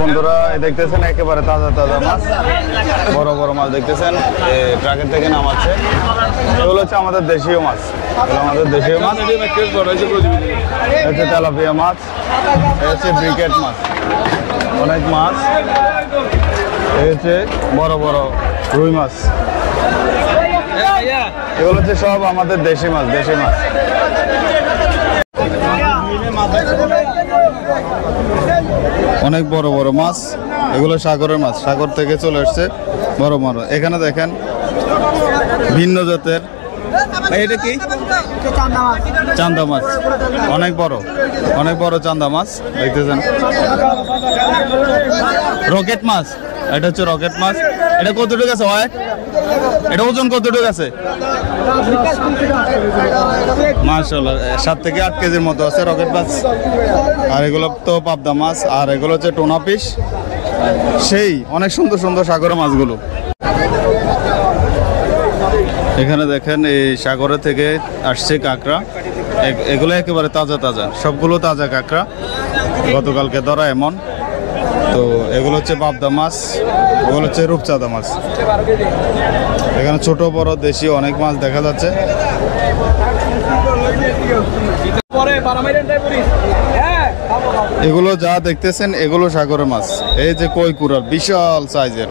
বন্ধুরা দেখতেছেন একেবারে তাজা তাজা মাছ, বড় বড় মাছ দেখতেছেন ট্রাকের থেকে নামাচ্ছে। এগুলো হচ্ছে আমাদের দেশীয় মাছ, আমাদের দেশীয় মাছ হচ্ছে তেলাপিয়া মাছ, হচ্ছে ব্রিকেট মাছ, অনেক মাছ, এই হচ্ছে বড় বড় রুই মাছ। এগুলো হচ্ছে সব আমাদের দেশি মাছ, দেশি মাছ। অনেক বড় বড় মাছ, এগুলো সাগরের মাছ, সাগর থেকে চলে আসছে বড় বড়। এখানে দেখেন ভিন্ন জাতের, এটা কি চান্দা মাছ, অনেক বড় চান্দা মাছ দেখতেছেন। রকেট মাছ, এটা হচ্ছে রকেট মাছ। এটা কতটুকু আছে হয়, এটা ওজন কতটুকু আছে? মাশাআল্লাহ 7 থেকে 8 কেজির মতো আছে রকেট মাছ। আর এগুলো তো পাবদা মাছ, আর এগুলো হচ্ছে টোনা পিস। সেই অনেক সুন্দর সুন্দর সাগরের মাছগুলো। এখানে দেখেন এই সাগরে থেকে আসছে কাঁকড়া, এগুলো একেবারে তাজা তাজা, সবগুলো তাজা কাঁকড়া, গতকালকে ধরা এমন। তো এগুলো হচ্ছে পাবদা মাছ, এগুলো হচ্ছে রূপচাঁদা মাছ। এখানে ছোট বড় দেশি অনেক মাছ দেখা যাচ্ছে। এগুলো যা দেখতেছেন এগুলো সাগরের মাছ। এই যে কই কুড়াল বিশাল সাইজের,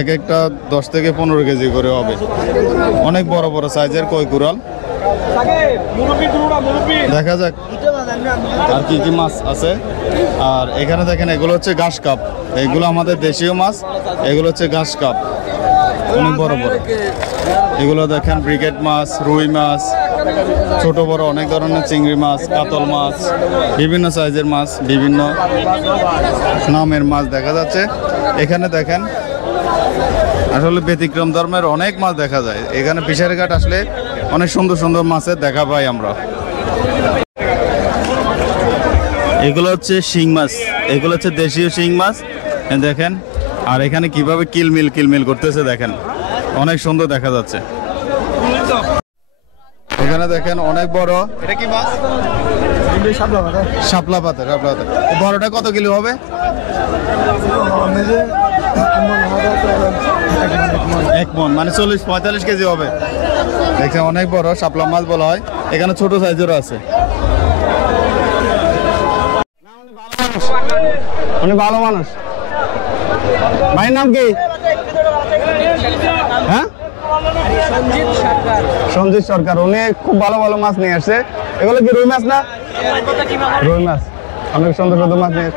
এক একটা 10 থেকে 15 কেজি করে হবে, অনেক বড় বড় সাইজের কই কুড়াল। দেখা যাক আর কি কি মাছ আছে। আর এখানে দেখেন এগুলো হচ্ছে ঘাস কাপ, এগুলো আমাদের দেশীয় মাছ, এগুলো হচ্ছে ঘাস কাপ, অনেক বড় বড়। এগুলো দেখেন ব্রিকেট মাছ, রুই মাছ, ছোট বড় অনেক ধরনের চিংড়ি মাছ, কাতল মাছ, বিভিন্ন সাইজের মাছ, বিভিন্ন নামের মাছ দেখা যাচ্ছে। এখানে দেখেন আসলে ব্যতিক্রম ধর্মের অনেক মাছ দেখা যায়। এখানে ফিশারি ঘাট আসলে অনেক সুন্দর সুন্দর মাছের দেখা পাই আমরা। এগুলো হচ্ছে শিং মাছ, এগুলো হচ্ছে দেশীয় শিং মাছ দেখেন। আর এখানে কিভাবে কিলমিল করতেছে দেখেন, অনেক সুন্দর দেখা যাচ্ছে। এখানে দেখেন অনেক বড়, এটা কি মাছ? শাপলা পাতা। বড়টা কত কিলো হবে? 1 মণ, মানে 40-45 কেজি হবে। দেখছেন অনেক বড় শাপলা মাছ বলা হয়। এখানে ছোট সাইজেরও আছে। উনি ভালো মানুষ। ভাইয়ের নাম কি? হ্যাঁ, সঞ্জিত সরকার। উনি খুব ভালো ভালো মাছ নিয়ে আসছে। এগুলো কি রুই মাছ না? রুই মাছ, অনেক সুন্দর সুন্দর মাছ নিয়ে